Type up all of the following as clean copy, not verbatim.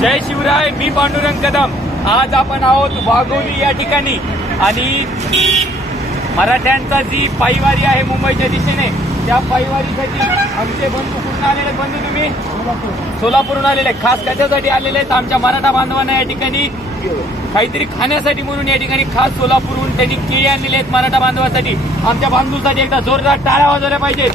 जय शिवराय. मी पांडुरंग कदम. आज आपण आहोत वाघोली या ठिकाणी आणि मराठ्यांचा जी पायवारी आहे मुंबईच्या दिशेने, त्या पायवारीसाठी आमचे बंधू कुठून आलेले? बंधू तुम्ही सोलापूरहून आलेले. खास कशासाठी आलेले आहेत? आमच्या मराठा बांधवांना या ठिकाणी काहीतरी खाण्यासाठी म्हणून या ठिकाणी खास सोलापूरहून त्यांनी केळी आणलेले आहेत मराठा बांधवासाठी. आमच्या बांधूसाठी एकदा जोरदार टाळ्या वाजवल्या पाहिजेत.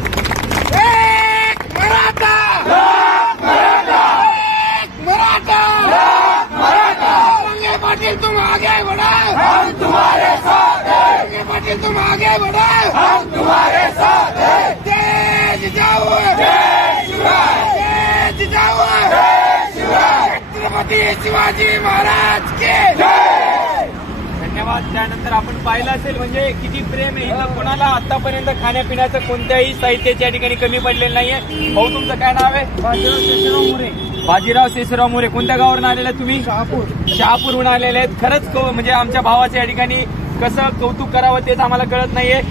पाटिल तुम आगे बढ़ो, हम तुम्हारे साथ हैं. पाटिल तुम आगे बढ़ो, हम तुम्हारे साथ हैं. जय जिजाऊ, जय शिवराय, जय जिजाऊ, जय शिवराय. छत्रपती शिवाजी महाराज के जय. धन्यवाद. त्यानंतर आपण पाहिलं असेल म्हणजे किती प्रेम आहे इथं. कोणाला आतापर्यंत खाण्यापिण्याचं कोणत्याही साहित्याच्या ठिकाणी कमी पडलेलं नाहीये. भाऊ तुमचं काय नाव आहे? बाजीराव शेषराव मोरे. बाजीराव शेषराव मोरे. कोणत्या गावावरून आलेले तुम्ही? शहापूरहून आलेले आहेत. खरंच म्हणजे आमच्या भावाच्या या ठिकाणी कसं कौतुक करावं तेच आम्हाला कळत नाहीये.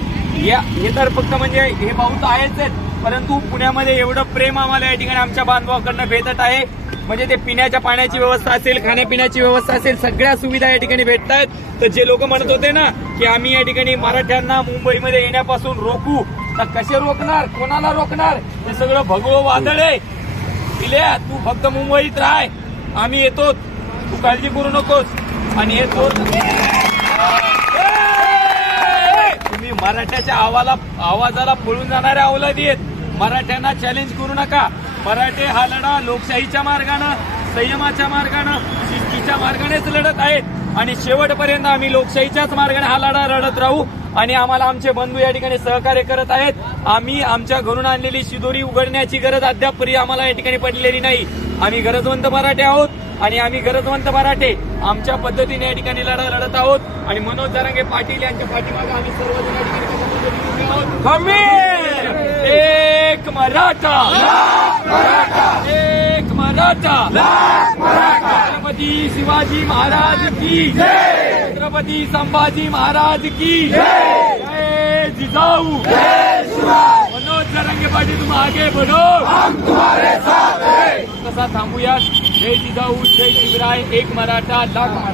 हे तर फक्त म्हणजे हे भाऊ तर आहेच आहेत, परंतु पुण्यामध्ये एवढं प्रेम आम्हाला या ठिकाणी आमच्या बांधवाकडनं भेटत आहे. म्हणजे ते पिण्याच्या पाण्याची व्यवस्था असेल, खाण्यापिण्याची व्यवस्था असेल, सगळ्या सुविधा या ठिकाणी भेटत आहेत. तर जे लोक म्हणत होते ना की आम्ही या ठिकाणी मराठ्यांना मुंबईमध्ये येण्यापासून रोखू, तर कसे रोखणार? कोणाला रोखणार? हे सगळं भगवं वादळ आहे. पिल्या तू फक्त मुंबईत राह, आम्ही येतो, तू काळजी करू नकोस. आणि हे तो तुम्ही मराठ्याच्या आवाजाला पळून जाणाऱ्या अवलादी आहेत. मराठ्यांना चॅलेंज करू नका. मराठे हा लढा लोकशाहीच्या मार्गानं, संयमाच्या मार्गानं, शिस्तीच्या मार्गानेच लढत आहेत आणि शेवटपर्यंत आम्ही लोकशाहीच्याच मार्गाने हा लढा लढत राहू. आणि आम्हाला आमचे बंधू या ठिकाणी सहकार्य करत आहेत. आम्ही आमच्या घरून आणलेली शिदोरी उघडण्याची गरज अद्यापही आम्हाला या ठिकाणी पडलेली नाही. आम्ही गरजवंत मराठे आहोत आणि आम्ही गरजवंत मराठे आमच्या पद्धतीने या ठिकाणी लढा लढत आहोत. आणि मनोज जरांगे पाटील यांच्या पाठीमागे आम्ही सर्वजण या ठिकाणी आहोत. एक मराठा, एक मराठा. छत्रपती शिवाजी महाराज की जय. छत्रपती संभाजी महाराज की जय. जय जिजाऊ, जय शिवराय. मनोज जरांगे पाटील तुम आगे बढ़ो, हम तुम्हारे साथ हैं. कसा थांबूया. जय जिजाऊ, जय शिवराय. एक मराठा, लाख मराठा.